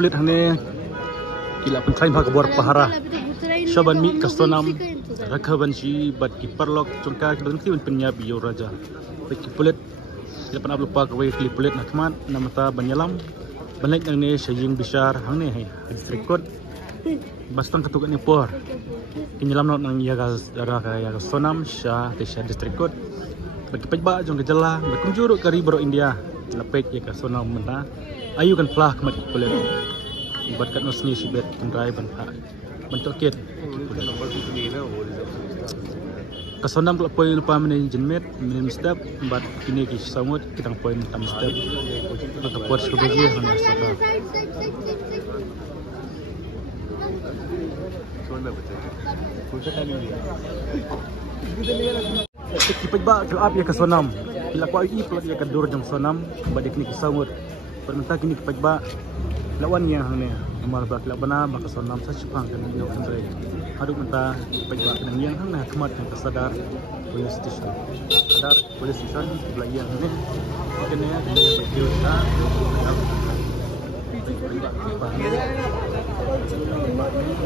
pelit hane kila pun klaim hak bor pahara shaban mi kastonam rakhaban shi bat ki parlok chungka ki don ki penyab yo raja ki pelit kila pan lupa ka wei ki pelit nakman namata banyalam banlek nang ne shaying bishar hangne hai district court bastang ketuk ni por kinyalam not nang yaga yaga sonam sha tesha district court bagi pejba jong gejala berkunjuruk kari bro India lapek yaga sonam menta ayu kan flah kemat kulit buat kat nosni sibet kendrai ban ha bentuk kit kasonam kalau poin lupa meni jenmet meni step bat kini ki samut kita poin tam step maka puas kebeji hanya sada Kipit ba kelap ya ke sonam bila ko ai plot ya ke dur jam sonam badik ni kisawut perminta kini kipit ba lawan yang hane amal ba kelap bana ba ke sonam sa chipang kan no kendrai aduk menta kipit ba kan yang hang na kemat kan sadar police station sadar police station belah yang hane kene ya video ta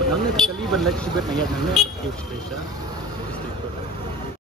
Nangnya sekali ban lagi sibet ayat nangnya police station